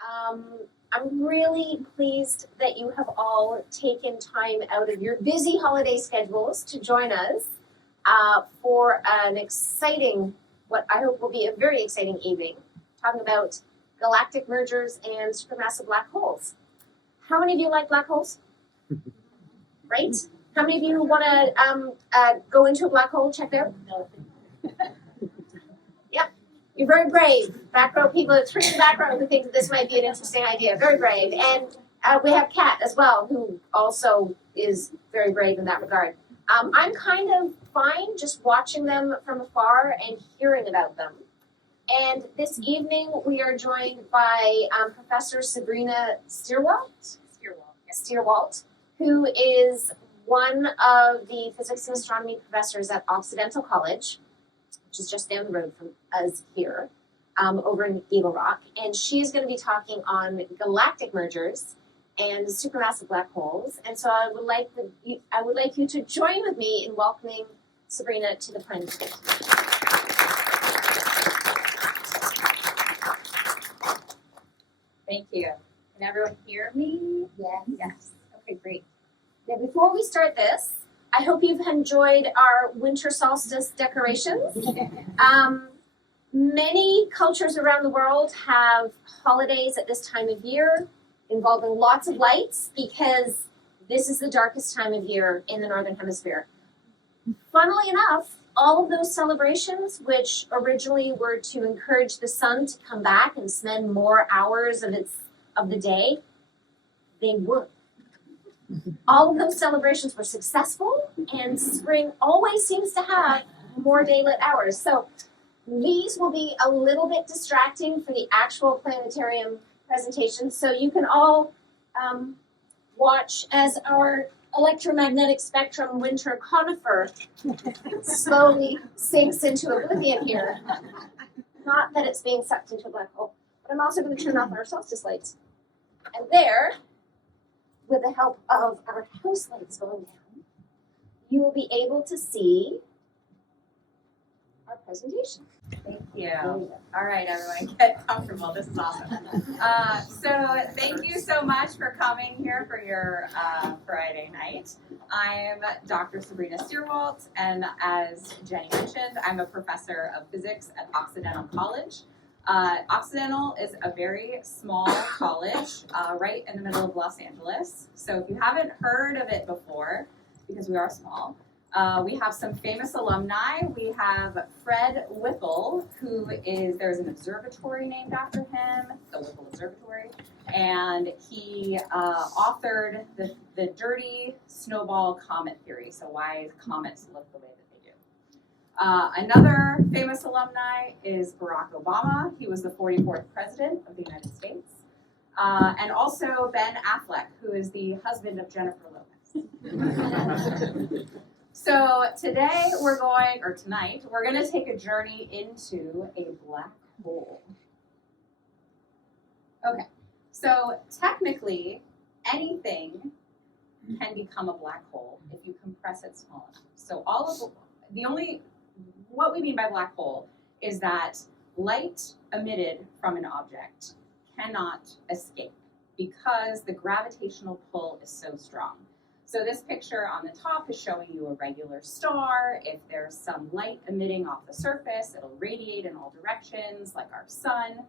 I'm really pleased that you have all taken time out of your busy holiday schedules to join us for an exciting, what I hope will be a very exciting evening, talking about galactic mergers and supermassive black holes. How many of you like black holes? Right? How many of you want to go into a black hole, check it out? Yep. You're very brave. Back row people, 3 in the back row who think this might be an interesting idea. Very brave. And we have Kat as well, who also is very brave in that regard. I'm kind of fine just watching them from afar and hearing about them. And this evening we are joined by Professor Sabrina Stierwalt, who is one of the physics and astronomy professors at Occidental College, which is just down the road from us here, over in Eagle Rock. And she's going to be talking on galactic mergers and supermassive black holes. And so I would like you to join with me in welcoming Sabrina to the plenary. Thank you. Can everyone hear me? Yes. Okay, great. Now, before we start this, I hope you've enjoyed our winter solstice decorations. Many cultures around the world have holidays at this time of year involving lots of lights because this is the darkest time of year in the Northern Hemisphere. Funnily enough, all of those celebrations, which originally were to encourage the sun to come back and spend more hours of the day, they weren't. All of those celebrations were successful, and spring always seems to have more daylit hours. So these will be a little bit distracting for the actual planetarium presentation. So you can all watch as our electromagnetic spectrum winter conifer slowly sinks into oblivion here. Not that it's being sucked into a black hole, but I'm also going to turn off our solstice lights. And there, with the help of our house lights going down, you will be able to see our presentation. Thank you. All right, everyone, get comfortable. This is awesome. So thank you so much for coming here for your Friday night. I'm Dr. Sabrina Stierwalt, and as Jenny mentioned, I'm a professor of physics at Occidental College. Occidental is a very small college right in the middle of Los Angeles. So if you haven't heard of it before, because we are small, we have some famous alumni. We have Fred Whipple, there's an observatory named after him, the Whipple Observatory, and he authored the dirty snowball comet theory, so why comets look the way that they do. Another famous alumni is Barack Obama. He was the 44th president of the United States. And also Ben Affleck, who is the husband of Jennifer Lopez. So tonight, we're going to take a journey into a black hole. Okay, so technically, anything can become a black hole if you compress it small enough. So what we mean by black hole is that light emitted from an object cannot escape because the gravitational pull is so strong. So this picture on the top is showing you a regular star. If there's some light emitting off the surface, it'll radiate in all directions like our sun.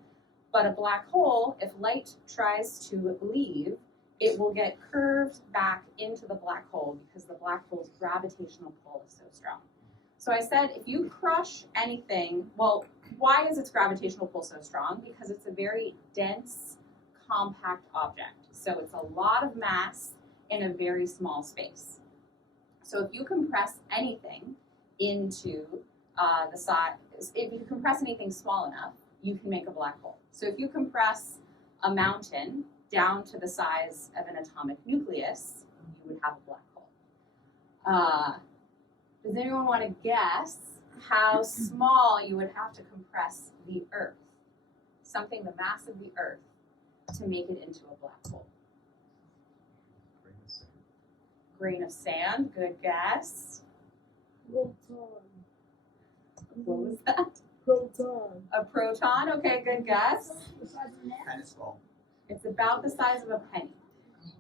But a black hole, if light tries to leave, it will get curved back into the black hole because the black hole's gravitational pull is so strong. So I said if you crush anything, well, why is its gravitational pull so strong? Because it's a very dense, compact object. So it's a lot of mass in a very small space. So if you compress anything into the size, if you compress anything small enough, you can make a black hole. So if you compress a mountain down to the size of an atomic nucleus, you would have a black hole. Does anyone want to guess how small you would have to compress the Earth, something the mass of the Earth, to make it into a black hole? Grain of sand, good guess. Proton. What was that? Proton. A proton, okay, good guess. Tennis ball. It's about the size of a penny.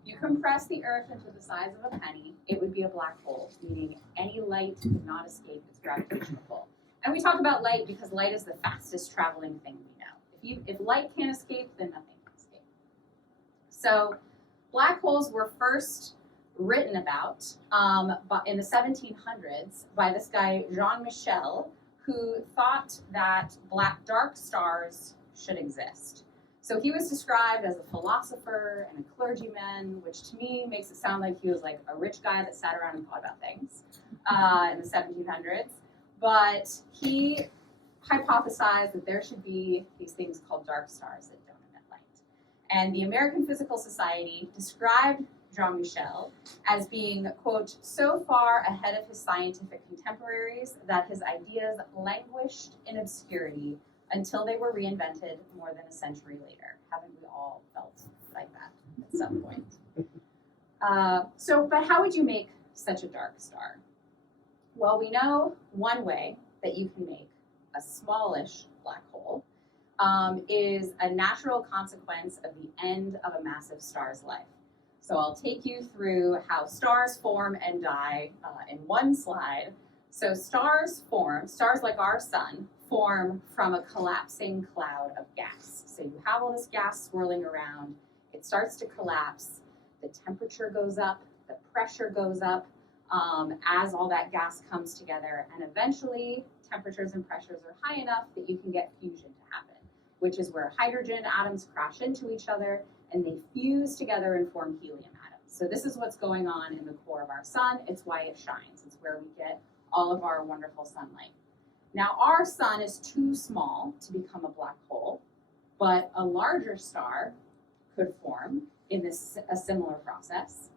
You compress the Earth into the size of a penny, it would be a black hole, meaning any light could not escape its gravitational pull. And we talk about light because light is the fastest traveling thing we know. If light can't escape, then nothing can escape. So black holes were first written about in the 1700s by this guy, Jean Michel, who thought that dark stars should exist. So he was described as a philosopher and a clergyman, which to me makes it sound like he was like a rich guy that sat around and thought about things in the 1700s. But he hypothesized that there should be these things called dark stars that don't emit light. And the American Physical Society described Jean Michel as being, quote, so far ahead of his scientific contemporaries that his ideas languished in obscurity until they were reinvented more than a century later. Haven't we all felt like that at some point? But how would you make such a dark star? Well, we know one way that you can make a smallish black hole is a natural consequence of the end of a massive star's life. So I'll take you through how stars form and die in one slide. So stars like our sun, form from a collapsing cloud of gas. So you have all this gas swirling around, it starts to collapse, the temperature goes up, the pressure goes up as all that gas comes together, and eventually temperatures and pressures are high enough that you can get fusion to happen, which is where hydrogen atoms crash into each other and they fuse together and form helium atoms. So this is what's going on in the core of our sun. It's why it shines. It's where we get all of our wonderful sunlight. Now, our sun is too small to become a black hole, but a larger star could form in a similar process.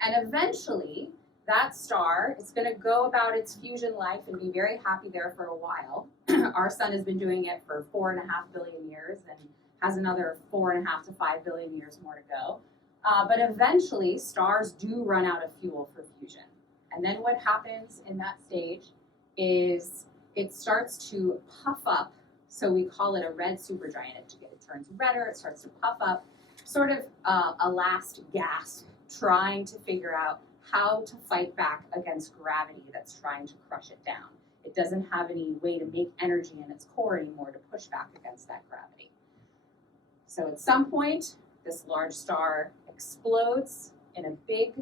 And eventually, that star is going to go about its fusion life and be very happy there for a while. Our sun has been doing it for 4.5 billion years and has another 4.5 to 5 billion years more to go. But eventually, stars do run out of fuel for fusion. And then what happens in that stage is it starts to puff up, so we call it a red supergiant. It turns redder, it starts to puff up, sort of a last gasp, trying to figure out how to fight back against gravity that's trying to crush it down. It doesn't have any way to make energy in its core anymore to push back against that gravity. So at some point, this large star explodes in a big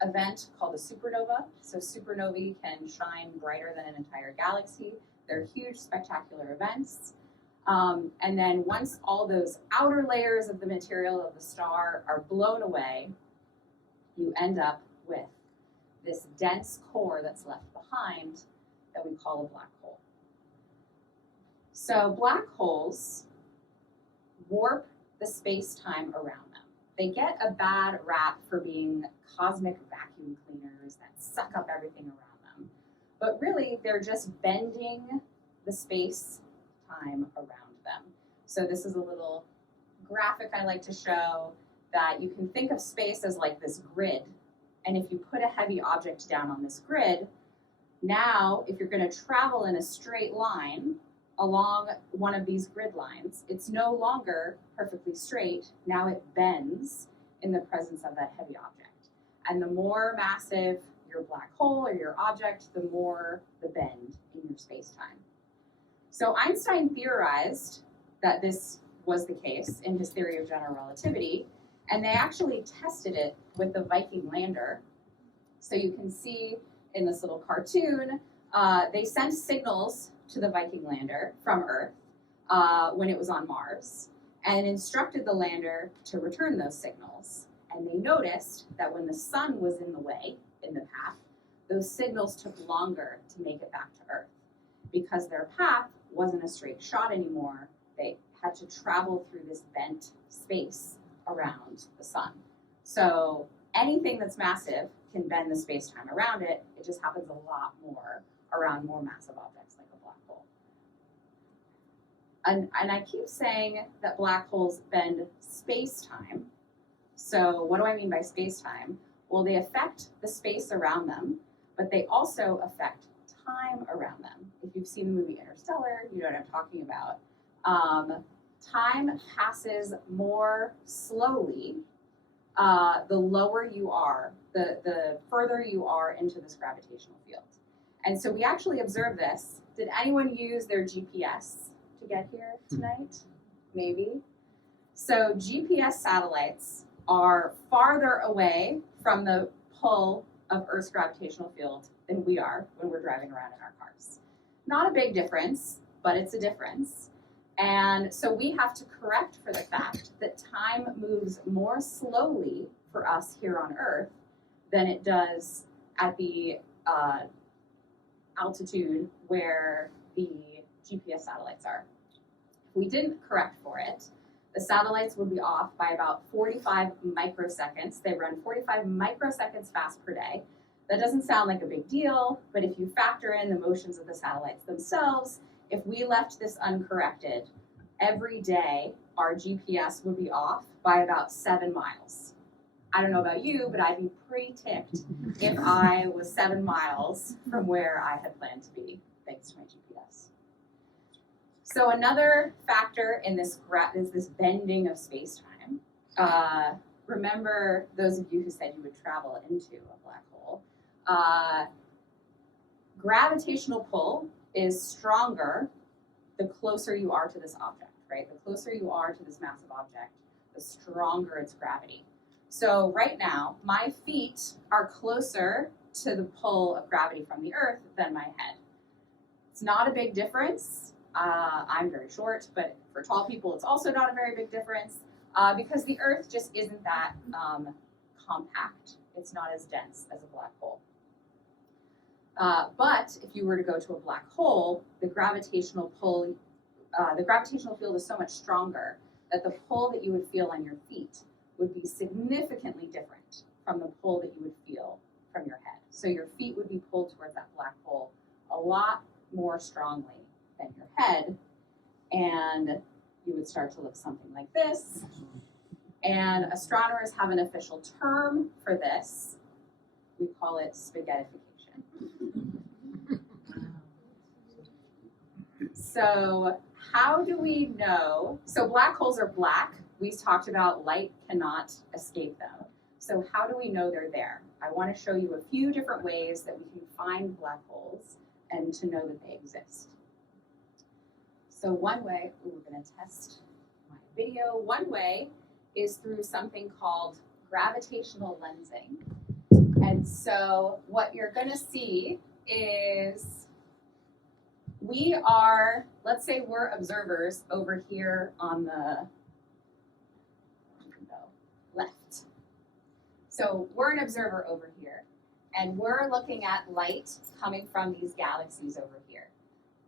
event called a supernova. So supernovae can shine brighter than an entire galaxy. They're huge, spectacular events. And then once all those outer layers of the material of the star are blown away, you end up with this dense core that's left behind that we call a black hole. So black holes warp the space-time around them. They get a bad rap for being cosmic vacuum cleaners that suck up everything around them. But really, they're just bending the space-time around them. So this is a little graphic I like to show that you can think of space as like this grid. And if you put a heavy object down on this grid, now if you're going to travel in a straight line along one of these grid lines, it's no longer perfectly straight. Now it bends in the presence of that heavy object. And the more massive your black hole or your object, the more the bend in your space-time. So Einstein theorized that this was the case in his theory of general relativity, and they actually tested it with the Viking lander. So you can see in this little cartoon, they sent signals to the Viking lander from Earth when it was on Mars, and instructed the lander to return those signals. And they noticed that when the sun was in the way, in the path, those signals took longer to make it back to Earth. Because their path wasn't a straight shot anymore, they had to travel through this bent space around the sun. So anything that's massive can bend the space-time around it. It just happens a lot more around more massive objects like a black hole. And I keep saying that black holes bend space-time. So what do I mean by space-time? Well, they affect the space around them, but they also affect time around them. If you've seen the movie Interstellar, you know what I'm talking about. time passes more slowly the lower you are, the further you are into this gravitational field. And so we actually observed this. Did anyone use their GPS to get here tonight? Maybe. So GPS satellites are farther away from the pull of Earth's gravitational field than we are when we're driving around in our cars. Not a big difference, but it's a difference. And so we have to correct for the fact that time moves more slowly for us here on Earth than it does at the altitude where the GPS satellites are. If we didn't correct for it, the satellites would be off by about 45 microseconds. They run 45 microseconds fast per day. That doesn't sound like a big deal, but if you factor in the motions of the satellites themselves, if we left this uncorrected, every day our GPS would be off by about 7 miles. I don't know about you, but I'd be pretty ticked if I was 7 miles from where I had planned to be, thanks to my GPS. So another factor in this is this bending of space-time. Remember those of you who said you would travel into a black hole. Gravitational pull is stronger the closer you are to this object, right? The closer you are to this massive object, the stronger its gravity. So right now, my feet are closer to the pull of gravity from the Earth than my head. It's not a big difference. I'm very short, but for tall people, it's also not a very big difference because the Earth just isn't that compact. It's not as dense as a black hole. But if you were to go to a black hole, the gravitational field is so much stronger that the pull that you would feel on your feet would be significantly different from the pull that you would feel from your head. So your feet would be pulled towards that black hole a lot more strongly than your head, and you would start to look something like this. And astronomers have an official term for this. We call it spaghettification. So how do we know? So black holes are black. We talked about light cannot escape them. So how do we know they're there? I want to show you a few different ways that we can find black holes and to know that they exist. So one way, we're going to test my video. One way is through something called gravitational lensing. And so what you're going to see is let's say we're observers over here on the left. So we're an observer over here, and we're looking at light coming from these galaxies over here.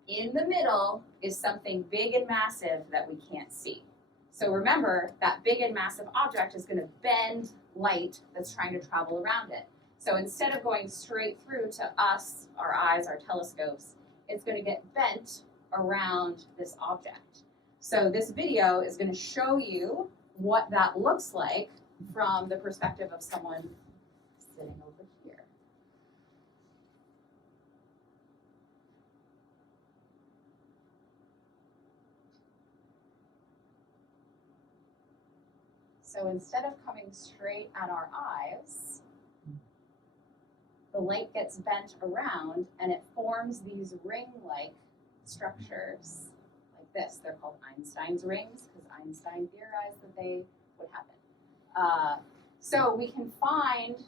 In the middle is something big and massive that we can't see. So remember, that big and massive object is going to bend light that's trying to travel around it. So instead of going straight through to us, our eyes, our telescopes, it's going to get bent around this object. So this video is going to show you what that looks like from the perspective of someone sitting over here. So instead of coming straight at our eyes, the light gets bent around and it forms these ring-like structures like this. They're called Einstein's rings because Einstein theorized that they would happen. So we find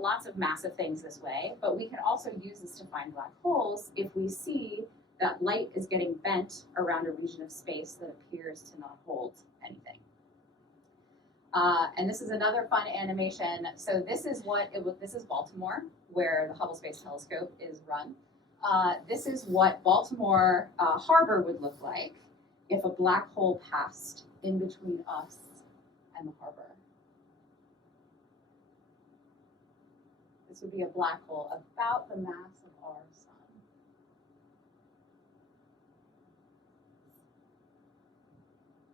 lots of massive things this way, but we can also use this to find black holes if we see that light is getting bent around a region of space that appears to not hold anything. And this is another fun animation. So this is Baltimore, where the Hubble Space Telescope is run. This is what Baltimore Harbor would look like if a black hole passed in between us and the harbor. This would be a black hole about the mass of our sun.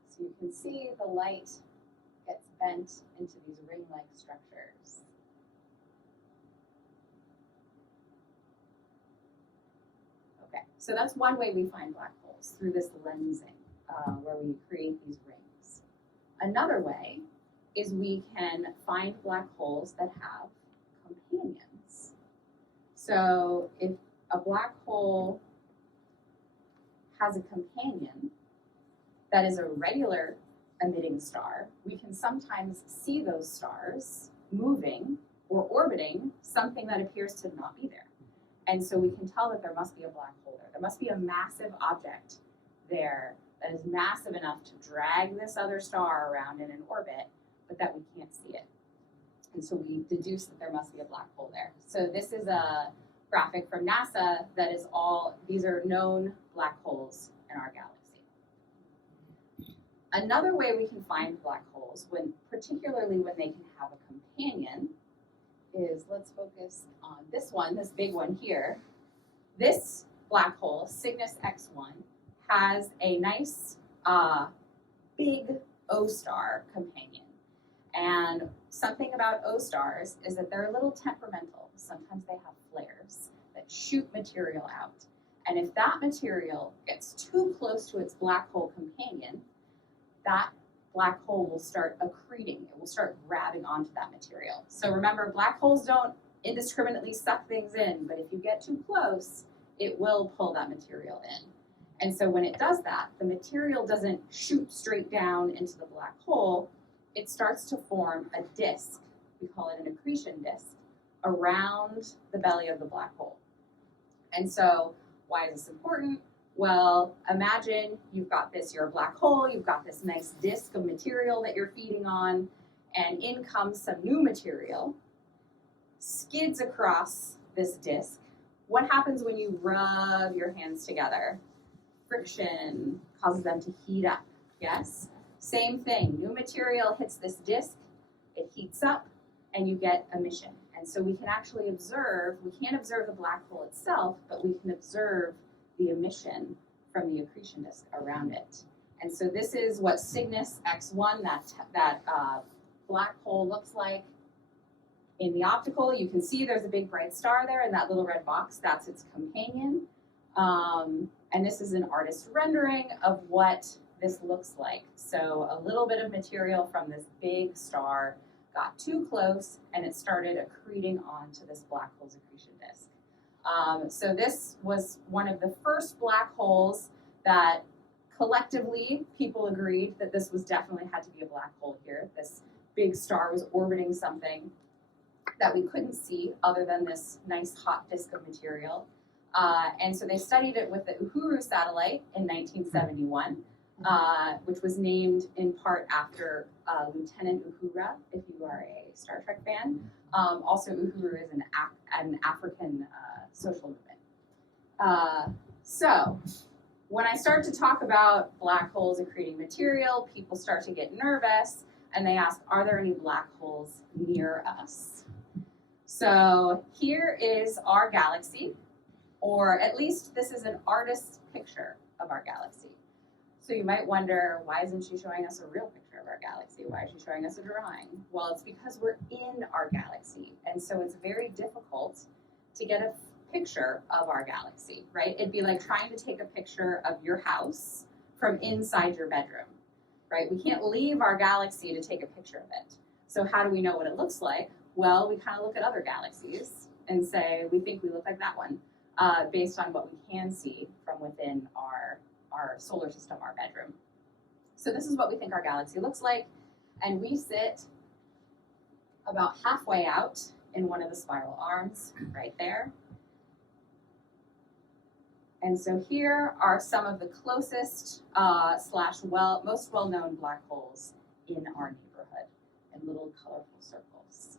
So you can see the light gets bent into these ring-like structures. Okay, so that's one way we find black holes, through this lensing where we create these rings. Another way is we can find black holes that have companions. So if a black hole has a companion that is a regular emitting star, we can sometimes see those stars moving or orbiting something that appears to not be there. And so we can tell that there must be a black hole there. There must be a massive object there that is massive enough to drag this other star around in an orbit, but that we can't see it. And so we deduce that there must be a black hole there. So this is a graphic from NASA that is these are known black holes in our galaxy. Another way we can find black holes, particularly when they can have a companion, is, let's focus on this one, this big one here. This black hole, Cygnus X1, has a nice big O star companion. And something about O stars is that they're a little temperamental. Sometimes they have flares that shoot material out. And if that material gets too close to its black hole companion, that black hole will start accreting. It will start grabbing onto that material. So remember, black holes don't indiscriminately suck things in, but if you get too close, it will pull that material in. And so when it does that, the material doesn't shoot straight down into the black hole. It starts to form a disk, we call it an accretion disk, around the belly of the black hole. And so why is this important? Well, imagine you've got you're a black hole, you've got this nice disk of material that you're feeding on, and in comes some new material, skids across this disk. What happens when you rub your hands together? Friction causes them to heat up, yes? Same thing, new material hits this disk, it heats up, and you get emission. And so we can actually we can't observe the black hole itself, but we can observe the emission from the accretion disk around it. And so this is what Cygnus X1, that black hole, looks like. In the optical, you can see there's a big bright star there in that little red box. That's its companion. And this is an artist rendering of what this looks like. So a little bit of material from this big star got too close, and it started accreting onto this black hole's accretion disk. So this was one of the first black holes that collectively people agreed that this was definitely had to be a black hole here. This big star was orbiting something that we couldn't see other than this nice hot disk of material. And so they studied it with the Uhuru satellite in 1971, which was named in part after Lieutenant Uhura, if you are a Star Trek fan. Also, Uhuru is an African social movement. So when I start to talk about black holes accreting material, people start to get nervous, and they ask, are there any black holes near us? So here is our galaxy, or at least this is an artist's picture of our galaxy. So you might wonder, why isn't she showing us a real picture of our galaxy? Why is she showing us a drawing? Well, it's because we're in our galaxy, and so it's very difficult to get a picture of our galaxy, right? It'd be like trying to take a picture of your house from inside your bedroom, right? We can't leave our galaxy to take a picture of it. So how do we know what it looks like? Well, we kind of look at other galaxies and say, we think we look like that one, based on what we can see from within our solar system, our bedroom. So this is what we think our galaxy looks like, and we sit about halfway out in one of the spiral arms, right there. And so here are some of the closest most well-known black holes in our neighborhood in little colorful circles.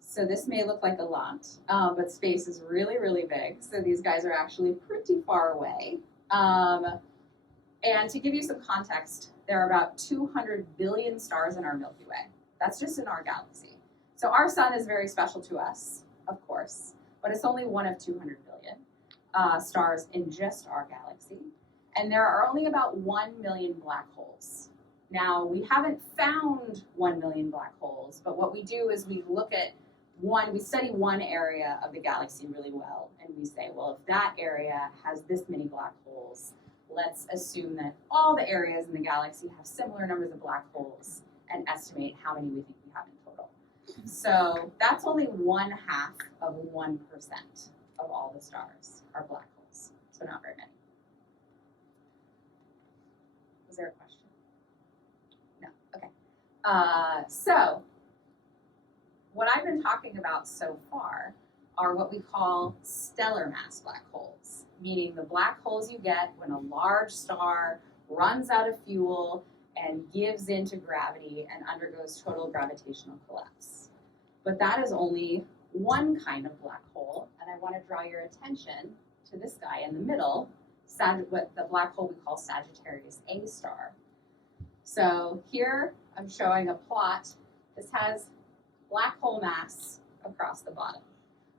So this may look like a lot, but space is really, really big. So these guys are actually pretty far away. And to give you some context, there are about 200 billion stars in our Milky Way. That's just in our galaxy. So our sun is very special to us, of course, but it's only one of 200 billion stars in just our galaxy. And there are only about 1 million black holes. Now, we haven't found 1 million black holes, but what we do is we study one area of the galaxy really well, and we say, well, if that area has this many black holes, let's assume that all the areas in the galaxy have similar numbers of black holes and estimate how many we think we have in total. So that's only 1/2 of 1% of all the stars are black holes. So not very many. Was there a question? No, okay. So what I've been talking about so far are what we call stellar mass black holes, meaning the black holes you get when a large star runs out of fuel and gives into gravity and undergoes total gravitational collapse. But that is only one kind of black hole, and I want to draw your attention to this guy in the middle, what the black hole we call Sagittarius A star. So here I'm showing a plot. This has black hole mass across the bottom.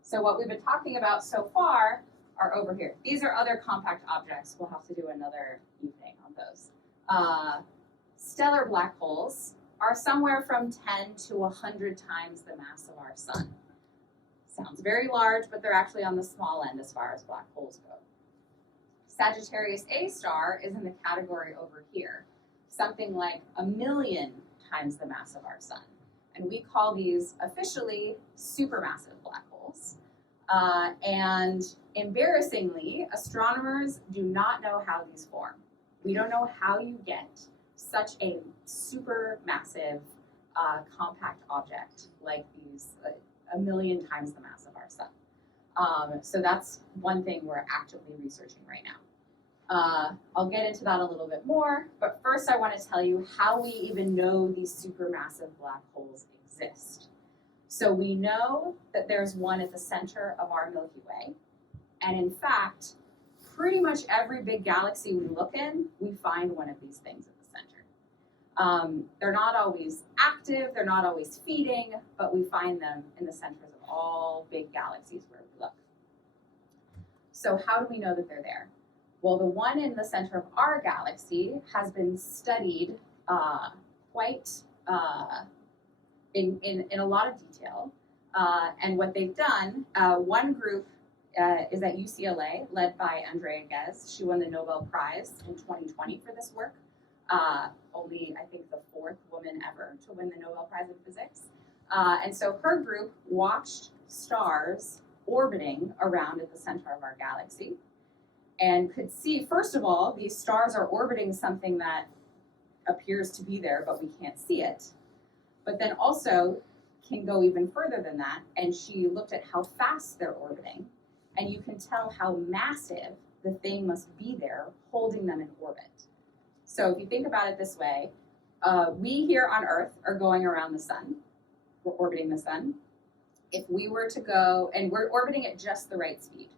So what we've been talking about so far are over here. These are other compact objects. We'll have to do another evening on those. Stellar black holes are somewhere from 10 to 100 times the mass of our sun. Sounds very large, but they're actually on the small end as far as black holes go. Sagittarius A star is in the category over here, something like 1,000,000 times the mass of our sun. And we call these officially supermassive black holes. And embarrassingly, astronomers do not know how these form. We don't know how you get such a supermassive compact object like these, 1,000,000 times the mass of our sun. So that's one thing we're actively researching right now. I'll get into that a little bit more, but first I want to tell you how we even know these supermassive black holes exist. So we know that there's one at the center of our Milky Way, and in fact, pretty much every big galaxy we look in, we find one of these things at the center. They're not always active, they're not always feeding, but we find them in the centers of all big galaxies where we look. So how do we know that they're there? Well, the one in the center of our galaxy has been studied quite in a lot of detail. And what they've done, one group is at UCLA, led by Andrea Ghez. She won the Nobel Prize in 2020 for this work. Only, I think, the 4th woman ever to win the Nobel Prize in physics. And so her group watched stars orbiting around at the center of our galaxy and could see, first of all, these stars are orbiting something that appears to be there, but we can't see it. But then also can go even further than that, and she looked at how fast they're orbiting, and you can tell how massive the thing must be there holding them in orbit. So if you think about it this way, we here on Earth are going around the sun. We're orbiting the sun. If we were to go, and we're orbiting at just the right speed.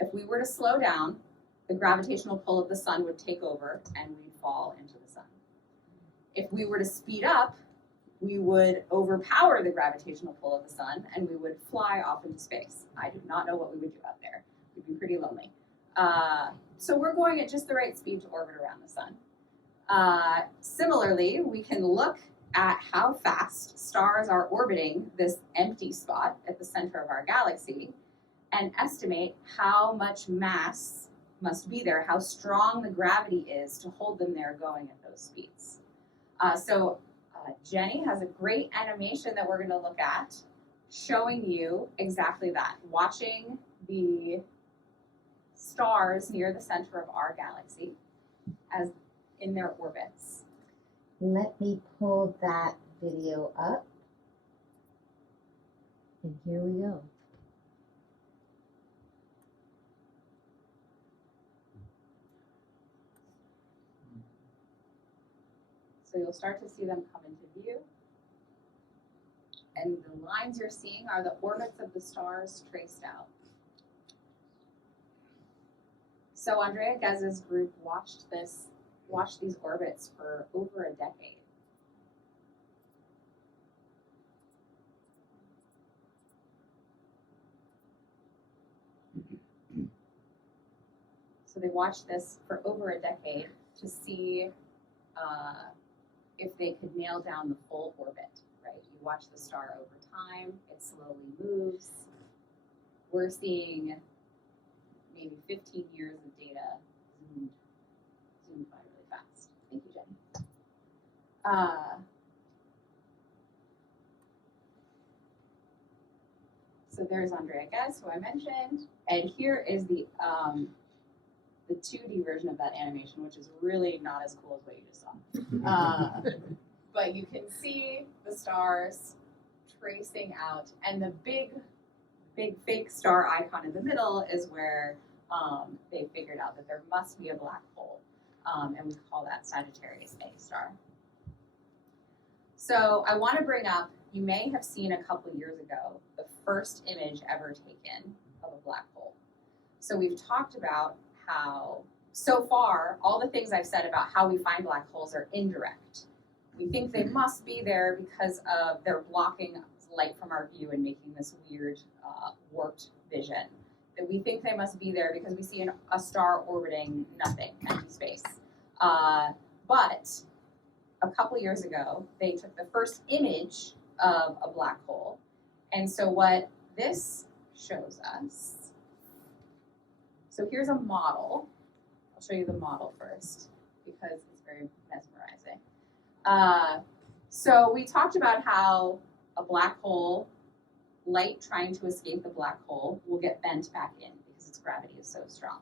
If we were to slow down, the gravitational pull of the sun would take over and we'd fall into the sun. If we were to speed up, we would overpower the gravitational pull of the sun and we would fly off into space. I do not know what we would do out there. We'd be pretty lonely. So we're going at just the right speed to orbit around the sun. Similarly, we can look at how fast stars are orbiting this empty spot at the center of our galaxy and estimate how much mass must be there, how strong the gravity is to hold them there going at those speeds. Jenny has a great animation that we're going to look at showing you exactly that, watching the stars near the center of our galaxy as in their orbits. Let me pull that video up. And here we go. So you'll start to see them come into view. And the lines you're seeing are the orbits of the stars traced out. So Andrea Gez's group watched these orbits for over a decade. So they watched this for over a decade to see if they could nail down the full orbit, right? You watch the star over time, it slowly moves. We're seeing maybe 15 years of data zoomed So there's Andrea Guess, who I mentioned, and here is the 2D version of that animation, which is really not as cool as what you just saw. But you can see the stars tracing out, and the big fake star icon in the middle is where they figured out that there must be a black hole, and we call that Sagittarius A star. So I want to bring up, you may have seen a couple years ago, the first image ever taken of a black hole. So we've talked about how, so far, all the things I've said about how we find black holes are indirect. We think they must be there because of they're blocking light from our view and making this weird warped vision. That we think they must be there because we see a star orbiting nothing, empty space. But a couple years ago, they took the first image of a black hole. And so what this shows us, so here's a model. I'll show you the model first because it's very mesmerizing. So we talked about how a black hole, light trying to escape the black hole, will get bent back in because its gravity is so strong.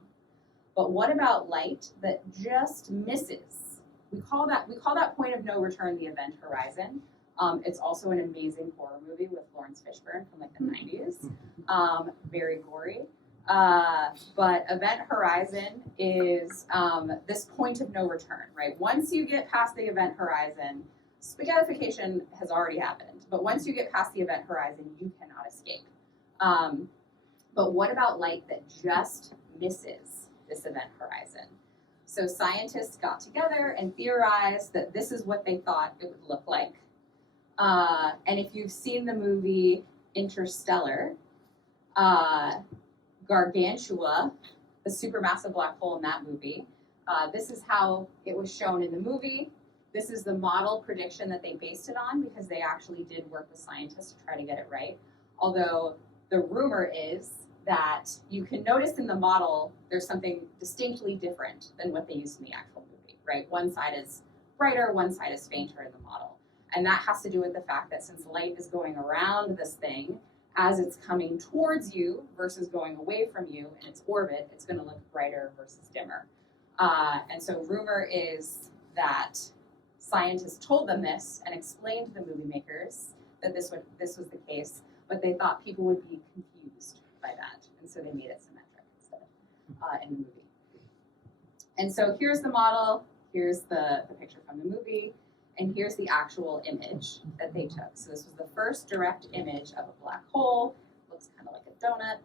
But what about light that just misses? We call that point of no return the event horizon. It's also an amazing horror movie with Lawrence Fishburne from like the 90s. Very gory. But event horizon is this point of no return, right? Once you get past the event horizon, spaghettification has already happened. But once you get past the event horizon, you cannot escape. But what about light that just misses this event horizon? So scientists got together and theorized that this is what they thought it would look like. And if you've seen the movie Interstellar, Gargantua, the supermassive black hole in that movie, this is how it was shown in the movie. This is the model prediction that they based it on because they actually did work with scientists to try to get it right. Although the rumor is that you can notice in the model there's something distinctly different than what they used in the actual movie, right? One side is brighter, one side is fainter in the model. And that has to do with the fact that since light is going around this thing, as it's coming towards you versus going away from you in its orbit, it's going to look brighter versus dimmer. And so rumor is that scientists told them this and explained to the movie makers that this was the case, but they thought people would be confused by that, and so they made it symmetric instead in the movie. And so here's the model, here's the picture from the movie, and here's the actual image that they took. So this was the first direct image of a black hole. Looks kind of like a donut,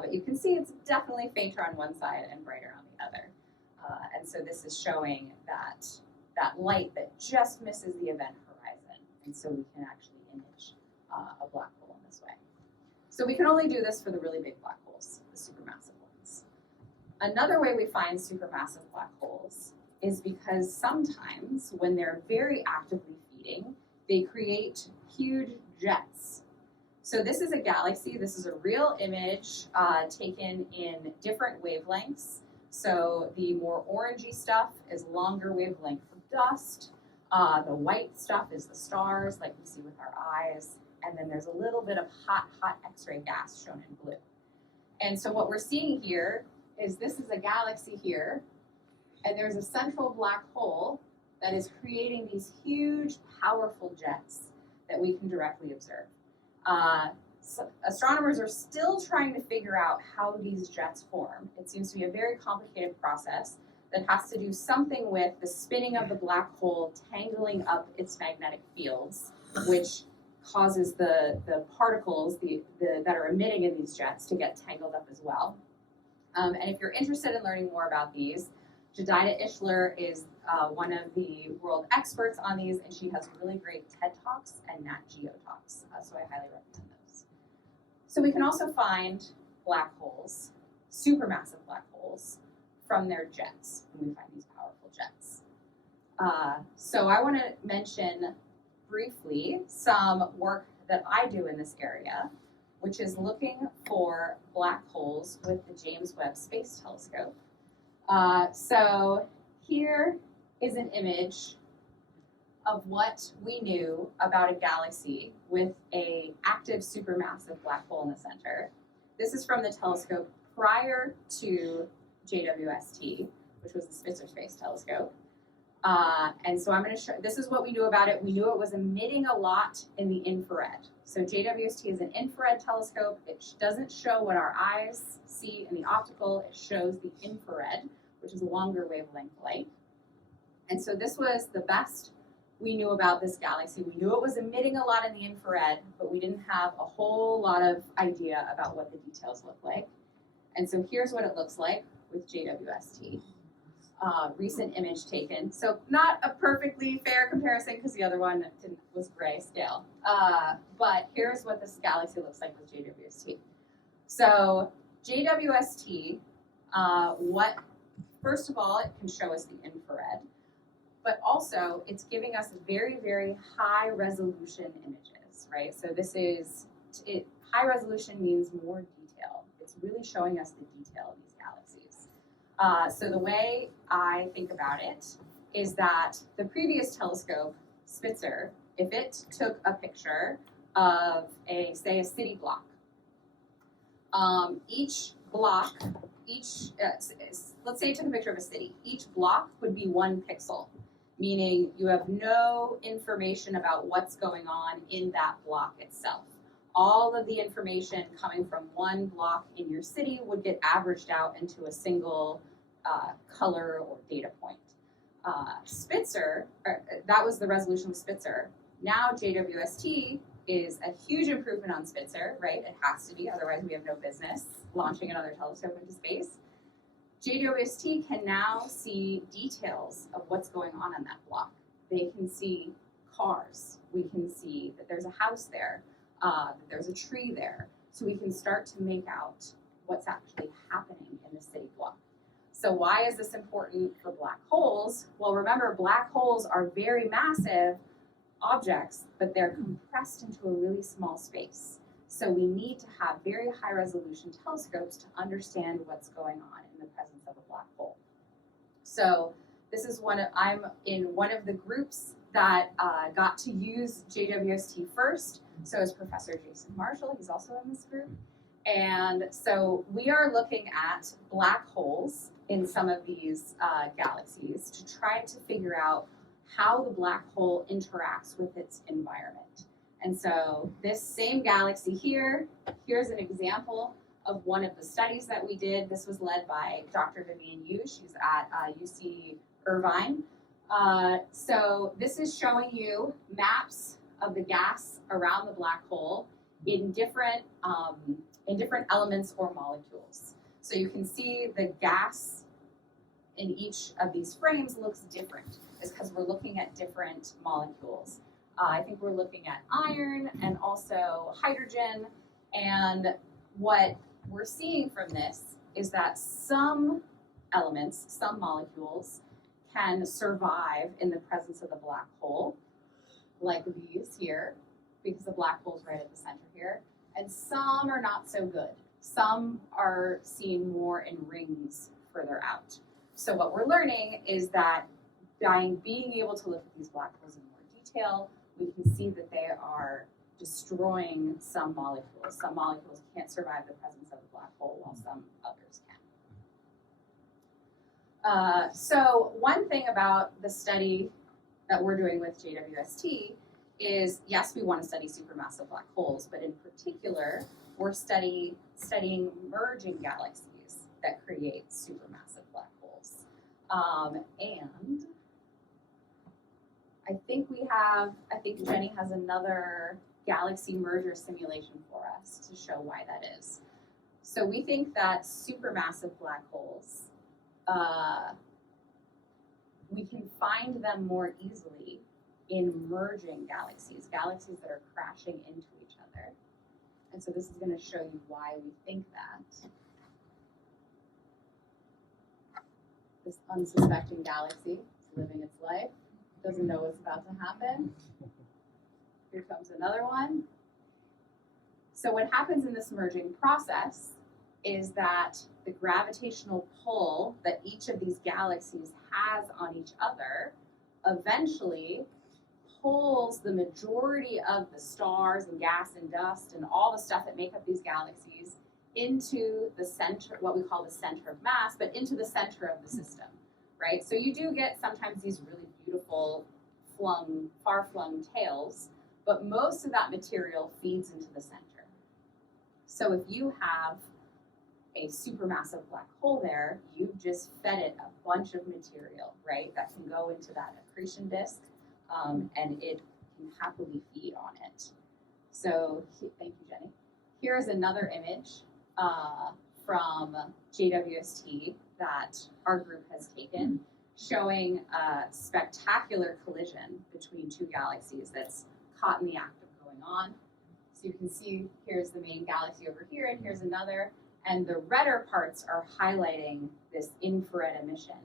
but you can see it's definitely fainter on one side and brighter on the other. And so this is showing that light that just misses the event horizon, and so we can actually image a black hole in this way. So we can only do this for the really big black holes, the supermassive ones. Another way we find supermassive black holes is because sometimes when they're very actively feeding, they create huge jets. So this is a galaxy. This is a real image taken in different wavelengths. So the more orangey stuff is longer wavelength for dust. The white stuff is the stars, like we see with our eyes. And then there's a little bit of hot X-ray gas shown in blue. And so what we're seeing here is this is a galaxy here, and there's a central black hole that is creating these huge, powerful jets that we can directly observe. So astronomers are still trying to figure out how these jets form. It seems to be a very complicated process that has to do something with the spinning of the black hole tangling up its magnetic fields, which causes the particles that are emitting in these jets to get tangled up as well. And if you're interested in learning more about these, Jedidah Ishler is one of the world experts on these, and she has really great TED Talks and Nat Geo Talks, so I highly recommend those. So we can also find black holes, supermassive black holes, from their jets, and we find these powerful jets. So I want to mention briefly some work that I do in this area, which is looking for black holes with the James Webb Space Telescope. So here is an image of what we knew about a galaxy with an active supermassive black hole in the center. This is from the telescope prior to JWST, which was the Spitzer Space Telescope. And so I'm going to show, this is what we knew about it. We knew it was emitting a lot in the infrared. So JWST is an infrared telescope. It doesn't show what our eyes see in the optical. It shows the infrared, which is a longer wavelength light. And so this was the best we knew about this galaxy. We knew it was emitting a lot in the infrared, but we didn't have a whole lot of idea about what the details look like. And so here's what it looks like with JWST. Recent image taken. So not a perfectly fair comparison because the other one was grayscale. But here's what this galaxy looks like with JWST. So JWST, first of all, it can show us the infrared, but also it's giving us very, very high resolution images, right? So high resolution means more detail. It's really showing us the detail of these galaxies. So the way I think about it is that the previous telescope, Spitzer, if it took a picture of say a city block, each block, let's say it took a picture of a city, each block would be 1 pixel, meaning you have no information about what's going on in that block itself. All of the information coming from one block in your city would get averaged out into a single color or data point. Spitzer, that was the resolution of Spitzer. Now JWST is a huge improvement on Spitzer, right? It has to be, otherwise we have no business launching another telescope into space. JWST can now see details of what's going on in that block. They can see cars. We can see that there's a house there, that there's a tree there. So we can start to make out what's actually happening in the city block. So why is this important for black holes? Well, remember, black holes are very massive objects, but they're compressed into a really small space. So we need to have very high resolution telescopes to understand what's going on in the presence of a black hole. So this is I'm in one of the groups that got to use JWST first. So is Professor Jason Marshall, he's also in this group. And so we are looking at black holes in some of these galaxies to try to figure out how the black hole interacts with its environment. And so this same galaxy here's an example of one of the studies that we did. This was led by Dr. Vivian Yu. She's at UC Irvine. So this is showing you maps of the gas around the black hole in different elements or molecules. So you can see the gas in each of these frames looks different. It's because we're looking at different molecules. I think we're looking at iron and also hydrogen. And what we're seeing from this is that some elements, some molecules, can survive in the presence of the black hole, like these here, because the black hole's right at the center here. And some are not so good. Some are seen more in rings further out. So what we're learning is that by being able to look at these black holes in more detail, we can see that they are destroying some molecules. Some molecules can't survive the presence of a black hole, while some others can. So one thing about the study that we're doing with JWST is, yes, we want to study supermassive black holes, but in particular, we're studying merging galaxies that create supermassive black holes. And I think Jenny has another galaxy merger simulation for us to show why that is. So we think that supermassive black holes, we can find them more easily in merging galaxies that are crashing into each other. And so this is going to show you why we think that. This unsuspecting galaxy is living its life, doesn't know what's about to happen. Here comes another one. So what happens in this merging process is that the gravitational pull that each of these galaxies has on each other eventually pulls the majority of the stars and gas and dust and all the stuff that make up these galaxies into the center, what we call the center of mass, but into the center of the system, right? So you do get sometimes these really beautiful far-flung tails, but most of that material feeds into the center. So if you have a supermassive black hole there, you've just fed it a bunch of material, right, that can go into that accretion disk, and it can happily feed on it. So thank you, Jenny. Here is another image from JWST that our group has taken, showing a spectacular collision between two galaxies that's caught in the act of going on. So you can see here's the main galaxy over here, and here's another. And the redder parts are highlighting this infrared emission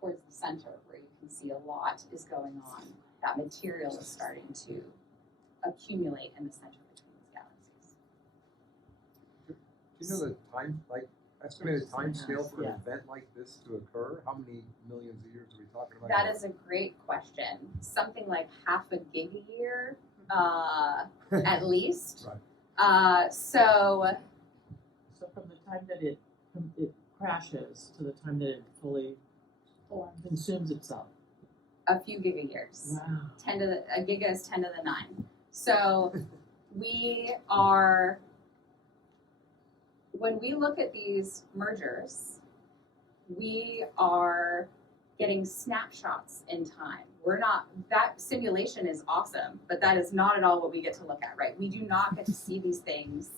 towards the center, where you can see a lot is going on. That material is starting to accumulate in the center between these galaxies. Do you know the time, like estimated time scale for an event like this to occur? How many millions of years are we talking about? That is a great question. Something like half a gig a year, at least. Right. So from the time that it crashes to the time that it fully consumes itself. a few giga years. Wow. A giga is 10 to the 9. So we are, when we look at these mergers, we are getting snapshots in time. We're not, that simulation is awesome, but that is not at all what we get to look at, right? We do not get to see these things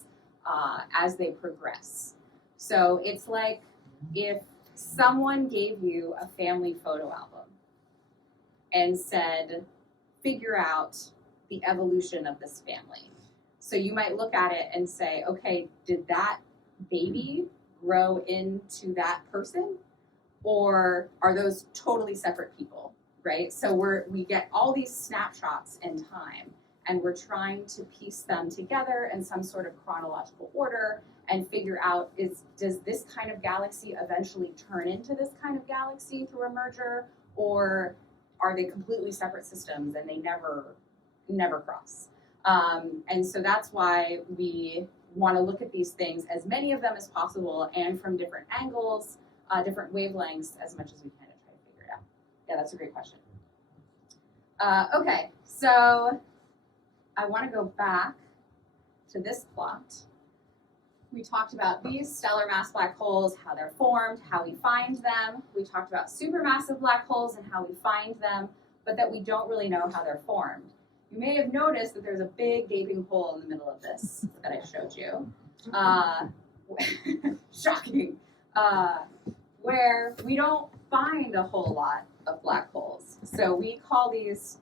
as they progress. So it's like if someone gave you a family photo album and said, figure out the evolution of this family. So you might look at it and say, okay, did that baby grow into that person? Or are those totally separate people, right? So we get all these snapshots in time, and we're trying to piece them together in some sort of chronological order and figure out, does this kind of galaxy eventually turn into this kind of galaxy through a merger, or are they completely separate systems and they never cross? And so that's why we want to look at these things, as many of them as possible, and from different angles, different wavelengths, as much as we can, to try to figure it out. Yeah, that's a great question. Okay, so I want to go back to this plot. We talked about these stellar mass black holes, how they're formed, how we find them. We talked about supermassive black holes and how we find them, but that we don't really know how they're formed. You may have noticed that there's a big gaping hole in the middle of this that I showed you. Shocking. Where we don't find a whole lot of black holes. So we call these,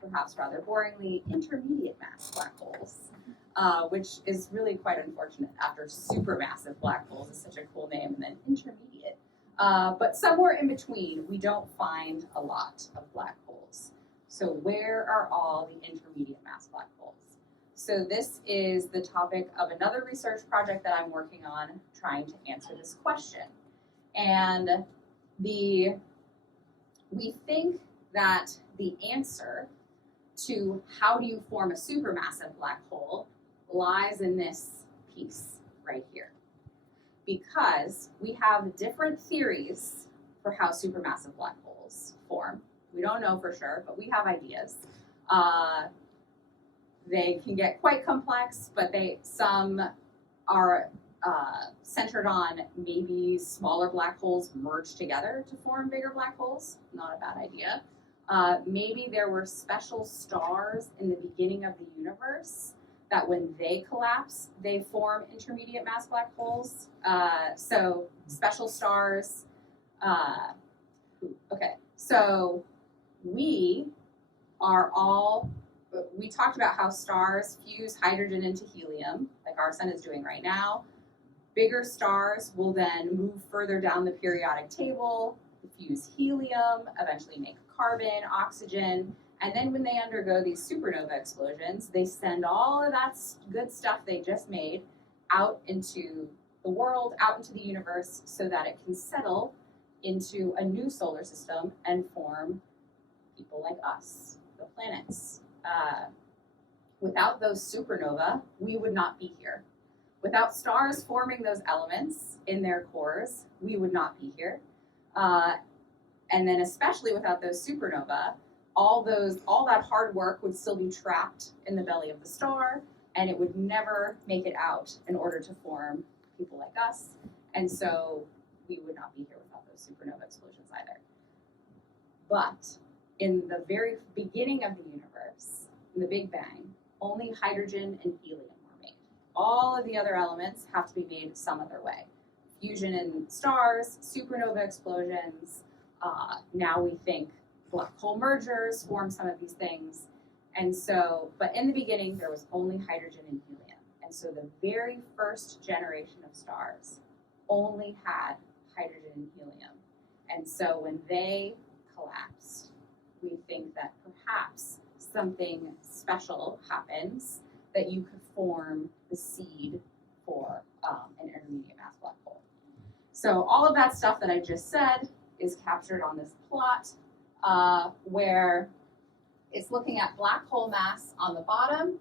perhaps rather boringly, intermediate mass black holes, which is really quite unfortunate after supermassive black holes is such a cool name, and then intermediate. But somewhere in between, we don't find a lot of black holes. So where are all the intermediate mass black holes? So this is the topic of another research project that I'm working on, trying to answer this question. And we think that the answer to how do you form a supermassive black hole lies in this piece right here. Because we have different theories for how supermassive black holes form. We don't know for sure, but we have ideas. They can get quite complex, but some are centered on maybe smaller black holes merged together to form bigger black holes. Not a bad idea. Maybe there were special stars in the beginning of the universe that when they collapse, they form intermediate mass black holes. So special stars. Okay, so we talked about how stars fuse hydrogen into helium, like our sun is doing right now. Bigger stars will then move further down the periodic table, fuse helium, eventually make carbon, oxygen, and then when they undergo these supernova explosions, they send all of that good stuff they just made out into the world, out into the universe, so that it can settle into a new solar system and form people like us, the planets. Without those supernovae, we would not be here. Without stars forming those elements in their cores, we would not be here. And then especially without those supernovae, all that hard work would still be trapped in the belly of the star, and it would never make it out in order to form people like us. And so we would not be here without those supernova explosions either. But in the very beginning of the universe, in the Big Bang, only hydrogen and helium were made. All of the other elements have to be made some other way. Fusion in stars, supernova explosions, now we think black hole mergers form some of these things. And so, but in the beginning, there was only hydrogen and helium. And so the very first generation of stars only had hydrogen and helium. And so when they collapsed, we think that perhaps something special happens that you could form the seed for an intermediate mass black hole. So all of that stuff that I just said is captured on this plot where it's looking at black hole mass on the bottom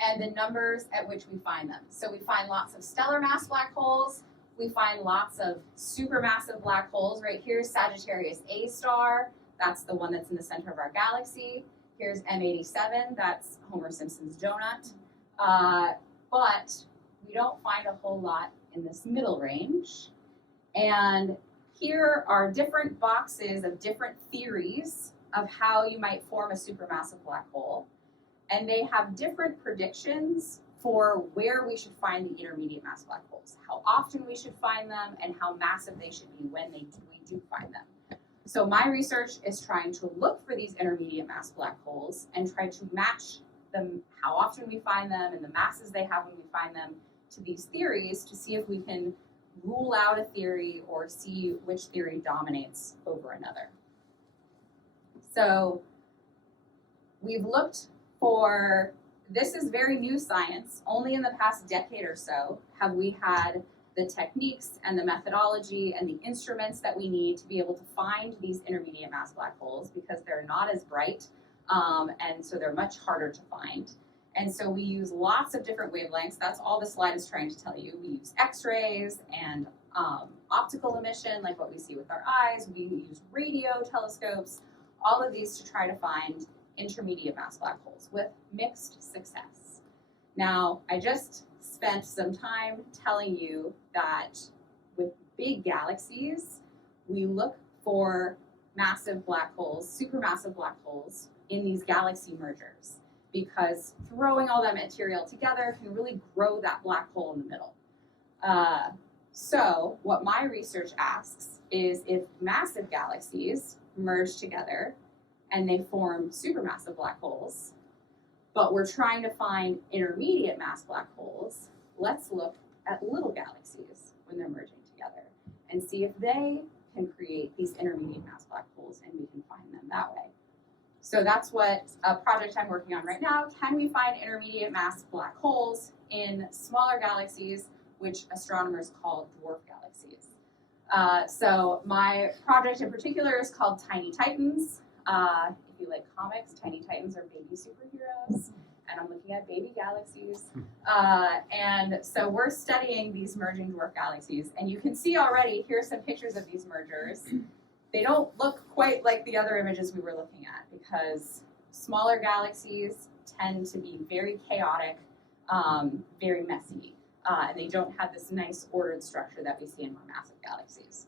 and the numbers at which we find them. So we find lots of stellar mass black holes. We find lots of supermassive black holes. Right here's Sagittarius A star. That's the one that's in the center of our galaxy. Here's M87. That's Homer Simpson's donut. But we don't find a whole lot in this middle range. And here are different boxes of different theories of how you might form a supermassive black hole. And they have different predictions for where we should find the intermediate mass black holes, how often we should find them, and how massive they should be when we do find them. So my research is trying to look for these intermediate mass black holes and try to match them, how often we find them and the masses they have when we find them, to these theories to see if we can rule out a theory or see which theory dominates over another. So we've looked for, this is very new science. Only in the past decade or so have we had the techniques and the methodology and the instruments that we need to be able to find these intermediate mass black holes, because they're not as bright, and so they're much harder to find. And so we use lots of different wavelengths. That's all the slide is trying to tell you. We use X-rays and optical emission, like what we see with our eyes. We use radio telescopes, all of these to try to find intermediate mass black holes with mixed success. Now, I just spent some time telling you that with big galaxies, we look for massive black holes, supermassive black holes in these galaxy mergers, because throwing all that material together can really grow that black hole in the middle. So what my research asks is, if massive galaxies merge together and they form supermassive black holes, but we're trying to find intermediate mass black holes, let's look at little galaxies when they're merging together and see if they can create these intermediate mass black holes, and we can find them that way. So that's what a project I'm working on right now. Can we find intermediate mass black holes in smaller galaxies, which astronomers call dwarf galaxies? So my project in particular is called Tiny Titans. If you like comics, Tiny Titans are baby superheroes, and I'm looking at baby galaxies. And so we're studying these merging dwarf galaxies, and you can see already, here's some pictures of these mergers. They don't look quite like the other images we were looking at, because smaller galaxies tend to be very chaotic, very messy, and they don't have this nice ordered structure that we see in more massive galaxies.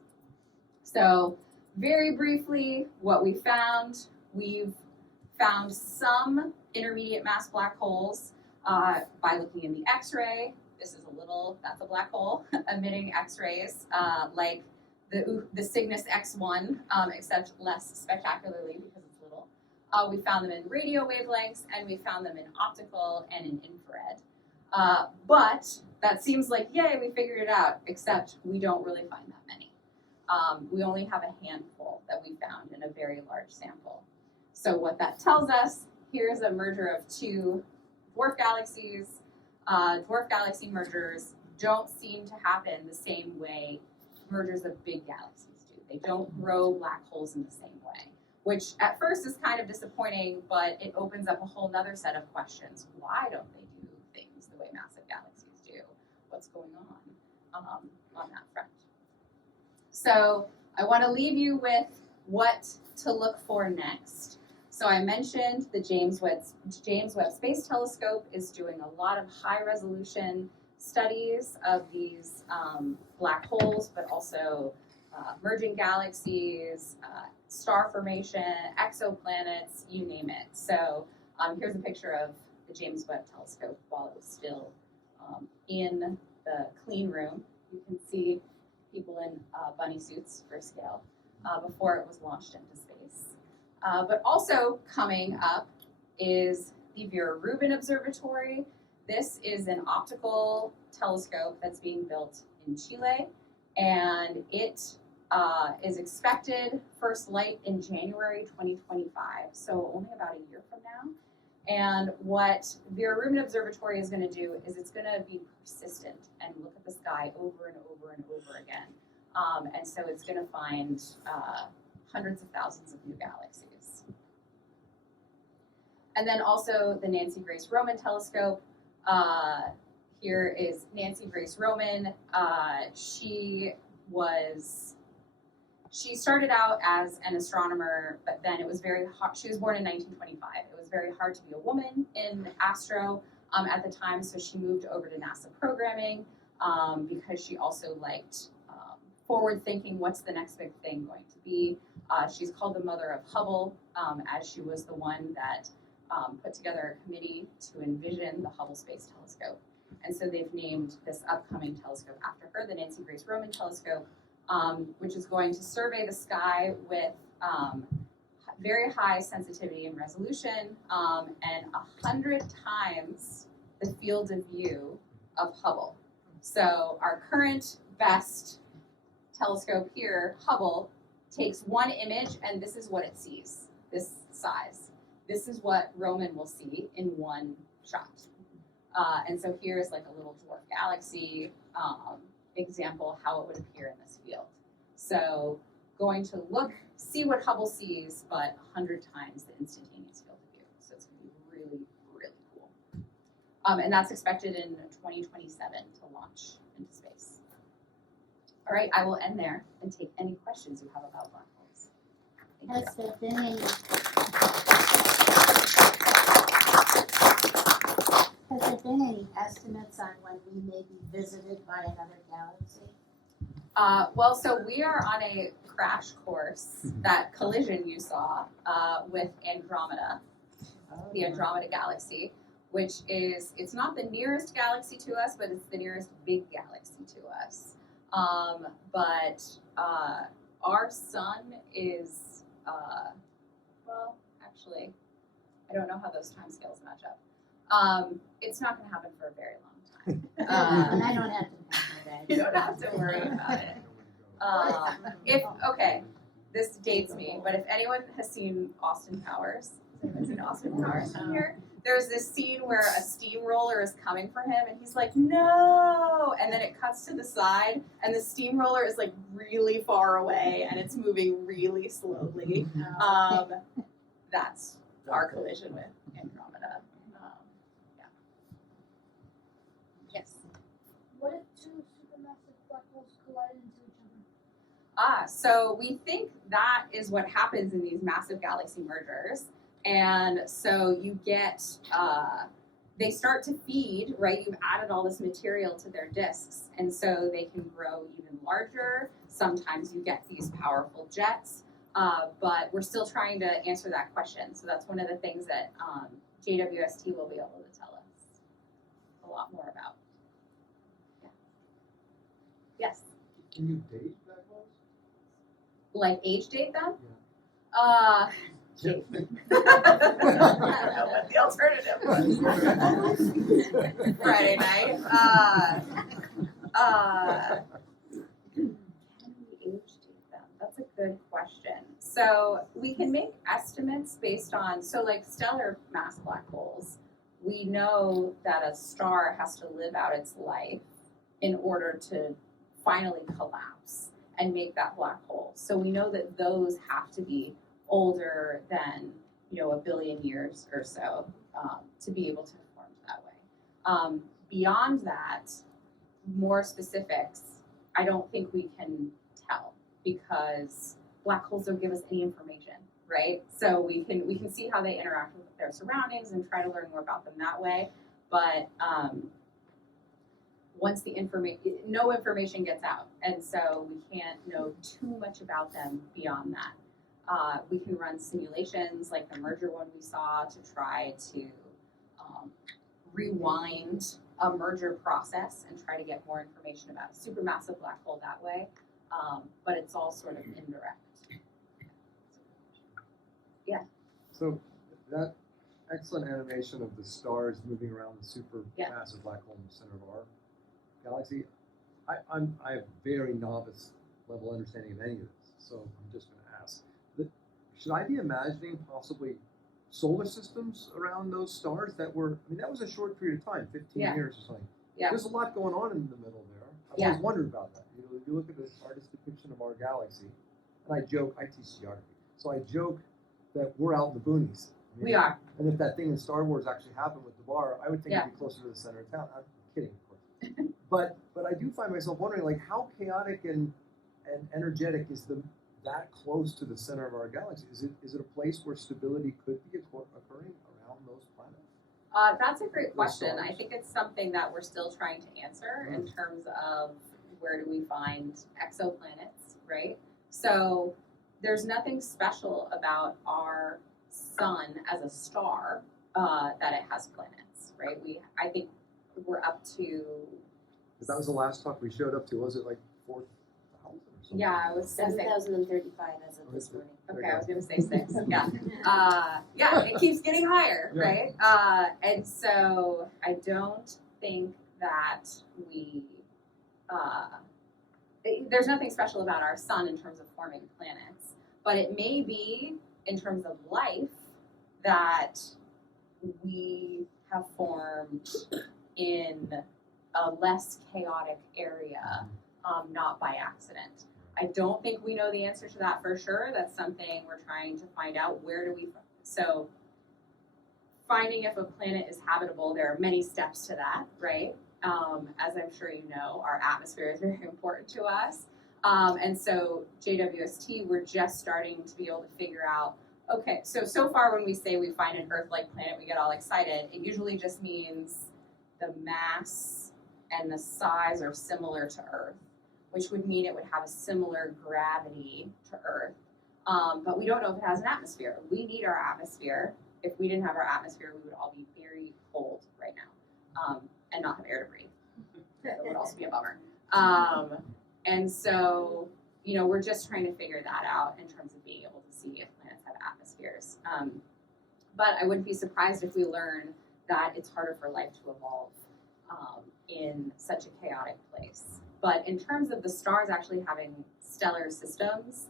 So very briefly, what we found, we've found some intermediate mass black holes by looking in the X-ray. This is that's a black hole emitting X-rays, like the Cygnus X1, except less spectacularly because it's little. We found them in radio wavelengths, and we found them in optical and in infrared. But that seems like, yay, we figured it out, except we don't really find that many. We only have a handful that we found in a very large sample. So what that tells us, here's a merger of two dwarf galaxies. Dwarf galaxy mergers don't seem to happen the same way mergers of big galaxies do. They don't grow black holes in the same way. which at first is kind of disappointing, but it opens up a whole nother set of questions. Why don't they do things the way massive galaxies do? What's going on that front? So I want to leave you with what to look for next. So I mentioned the James Webb Space Telescope is doing a lot of high-resolution studies of these black holes, but also merging galaxies, star formation, exoplanets, you name it. So here's a picture of the James Webb Telescope while it was still in the clean room. You can see people in bunny suits for scale before it was launched into space. But also coming up is the Vera Rubin Observatory. This is an optical telescope that's being built in Chile, and it is expected first light in January 2025, so only about a year from now. And what Vera Rubin Observatory is going to do is it's going to be persistent and look at the sky over and over and over again. And so it's going to find hundreds of thousands of new galaxies. And then also the Nancy Grace Roman Telescope. Here is Nancy Grace Roman. She started out as an astronomer, but then it was very hard. She was born in 1925. It was very hard to be a woman in astro at the time, so she moved over to NASA programming because she also liked forward thinking, what's the next big thing going to be. She's called the mother of Hubble, as she was the one that put together a committee to envision the Hubble Space Telescope. And so they've named this upcoming telescope after her, the Nancy Grace Roman Telescope, which is going to survey the sky with very high sensitivity and resolution, and 100 times the field of view of Hubble. So our current best telescope here, Hubble, takes one image and this is what it sees, this size. This is what Roman will see in one shot. And so here's like a little dwarf galaxy example how it would appear in this field. So going to see what Hubble sees, but 100 times the instantaneous field of view. So it's going to be really, really cool. And that's expected in 2027 to launch into space. All right, I will end there and take any questions you have about black holes. Thank Has there been any estimates on when we may be visited by another galaxy? Well, so we are on a crash course, that collision you saw with Andromeda, the Andromeda galaxy, which is, it's not the nearest galaxy to us, but it's the nearest big galaxy to us. But our sun is, well, actually, I don't know how those timescales match up. It's not going to happen for a very long time. And I don't have to pack my bag. You don't have to worry about it. Okay, this dates me, but if anyone has seen Austin Powers, has anyone seen Austin Powers from here? There's this scene where a steamroller is coming for him, and he's like, no! And then it cuts to the side, and the steamroller is like really far away, and it's moving really slowly. That's our collision with Andromeda. Yeah. Yes? What if two supermassive black holes collide into each other? So we think that is what happens in these massive galaxy mergers. And so you get, they start to feed, right? You've added all this material to their disks, and so they can grow even larger. Sometimes you get these powerful jets, but we're still trying to answer that question. So that's one of the things that JWST will be able to tell us a lot more about. Yeah. Yes? Can you date black holes? Like age date them? Yeah. I don't know what the alternative was. Friday night. Can we age date them? That's a good question. So we can make estimates based on, so like stellar mass black holes, we know that a star has to live out its life in order to finally collapse and make that black hole. So we know that those have to be older than, a billion years or so, to be able to have formed that way. Beyond that, more specifics, I don't think we can tell because black holes don't give us any information, right? So we can see how they interact with their surroundings and try to learn more about them that way. But once no information gets out, and so we can't know too much about them beyond that. We can run simulations like the merger one we saw to try to rewind a merger process and try to get more information about a supermassive black hole that way, but it's all sort of indirect. So that excellent animation of the stars moving around the supermassive black hole in the center of our galaxy, I have very novice level understanding of any of this, so I'm just going to ask. Should I be imagining possibly solar systems around those stars that was a short period of time, 15 years or something. Yeah. There's a lot going on in the middle there. I've Yeah. always wondered about that. If you look at this artist's depiction of our galaxy, and I teach geography, so I joke that we're out in the boonies. We are. And if that thing in Star Wars actually happened with the bar, I would think Yeah. it'd be closer to the center of town. I'm kidding, of course. but I do find myself wondering, like, how chaotic and energetic is that close to the center of our galaxy? Is it a place where stability could be occurring around those planets? That's a great question. stars? I think it's something that we're still trying to answer in terms of where do we find exoplanets, right? So there's nothing special about our sun as a star that it has planets, right? I think we're up to. If that was the last talk we showed up to, was it like 4,000 or something? Yeah, I was gonna say. 7,035 as of this morning. Okay, I was gonna say 6. Yeah, it keeps getting higher, Yeah. right? And so I don't think that there's nothing special about our sun in terms of forming planets, but it may be in terms of life that we have formed in a less chaotic area, not by accident. I don't think we know the answer to that for sure. That's something we're trying to find out. So finding if a planet is habitable, there are many steps to that, right? As I'm sure you know, our atmosphere is very important to us. And so JWST, we're just starting to be able to figure out, okay, so far when we say we find an Earth-like planet, we get all excited. It usually just means the mass and the size are similar to Earth, which would mean it would have a similar gravity to Earth. But we don't know if it has an atmosphere. We need our atmosphere. If we didn't have our atmosphere, we would all be very cold right now and not have air to breathe. That would also be a bummer. And so, we're just trying to figure that out in terms of being able to see if planets have atmospheres. But I wouldn't be surprised if we learn that it's harder for life to evolve in such a chaotic place. But in terms of the stars actually having stellar systems,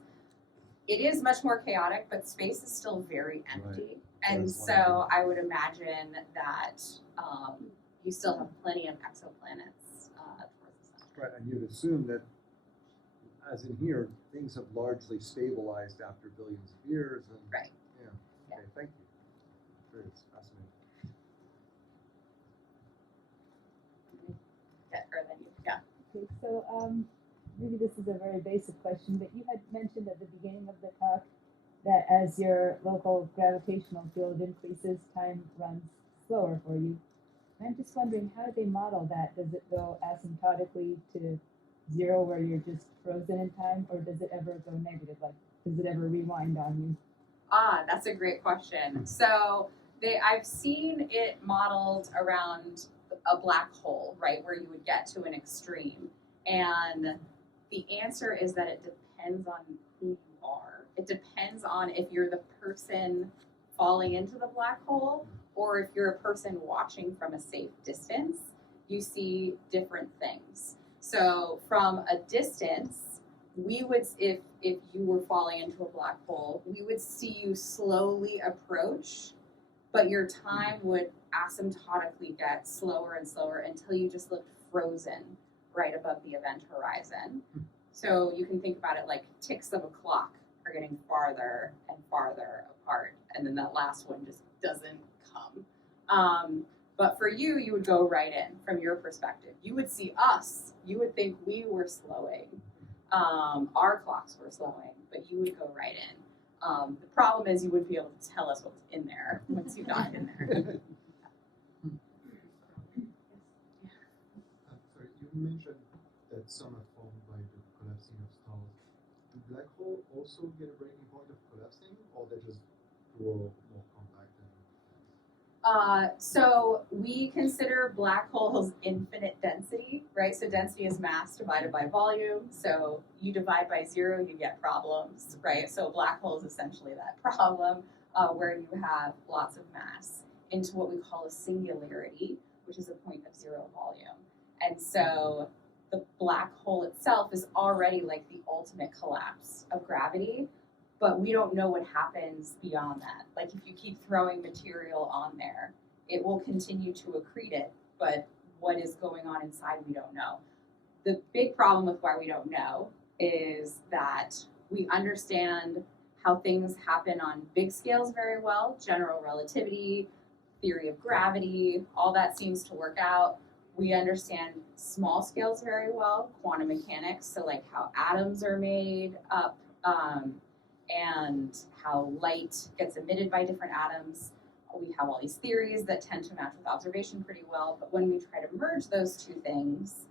it is much more chaotic, but space is still very empty. Right. And That's so I would imagine that you still have plenty of exoplanets towards the sun. Right, and you'd assume that, as in here, things have largely stabilized after billions of years. And, Right. Yeah. Okay, thank you. Very fascinating. Yeah. Okay, so maybe this is a very basic question, but you had mentioned at the beginning of the talk that as your local gravitational field increases, time runs slower for you. And I'm just wondering, how do they model that? Does it go asymptotically to 0 where you're just frozen in time, or does it ever go negative? Like, does it ever rewind on you? That's a great question. So I've seen it modeled around a black hole, right, where you would get to an extreme. And the answer is that it depends on who you are. It depends on if you're the person falling into the black hole or if you're a person watching from a safe distance. You see different things. So from a distance, we would, if you were falling into a black hole, we would see you slowly approach, but your time would asymptotically get slower and slower until you just looked frozen right above the event horizon. So you can think about it like ticks of a clock are getting farther and farther apart, and then that last one just doesn't come. But for you, you would go right in from your perspective. You would see us. You would think we were slowing. Our clocks were slowing, but you would go right in. The problem is you wouldn't be able to tell us what's in there once you got in there. Sorry, you mentioned that some are formed by the collapsing of stars. Do black holes also get a breaking point of collapsing, or they just grow more compact? So we consider black holes infinite density, right? So density is mass divided by volume. So you divide by 0, you get problems, right? So a black hole is essentially that problem where you have lots of mass into what we call a singularity, which is a point of 0 volume. And so the black hole itself is already like the ultimate collapse of gravity, but we don't know what happens beyond that. Like if you keep throwing material on there, it will continue to accrete it, but what is going on inside, we don't know. The big problem with why we don't know is that we understand how things happen on big scales very well, general relativity, theory of gravity, all that seems to work out. We understand small scales very well, quantum mechanics, so like how atoms are made up, and how light gets emitted by different atoms. We have all these theories that tend to match with observation pretty well, but when we try to merge those two things,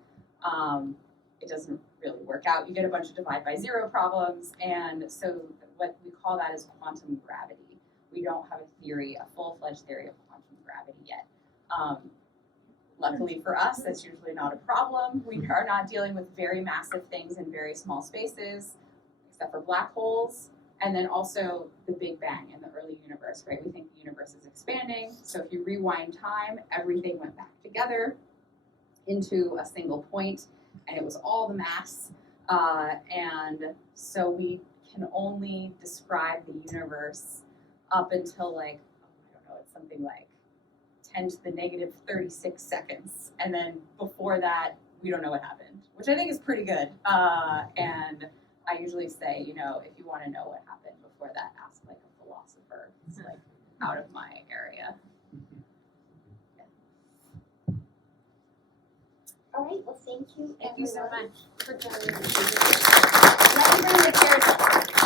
it doesn't really work out. You get a bunch of divide by 0 problems, and so what we call that is quantum gravity. We don't have a theory, a full-fledged theory of quantum gravity yet. Luckily for us, that's usually not a problem. We are not dealing with very massive things in very small spaces, except for black holes. And then also the Big Bang in the early universe, right? We think the universe is expanding. So if you rewind time, everything went back together into a single point, and it was all the mass. And so we can only describe the universe up until like, I don't know, it's something like 10 to the negative 36 seconds. And then before that, we don't know what happened, which I think is pretty good. And I usually say, you know, if you want to know what happened before that, ask like a philosopher. It's like out of my area. Yeah. All right, well, thank you. Thank you so everyone, much. for joining us. Let me bring the chairs up.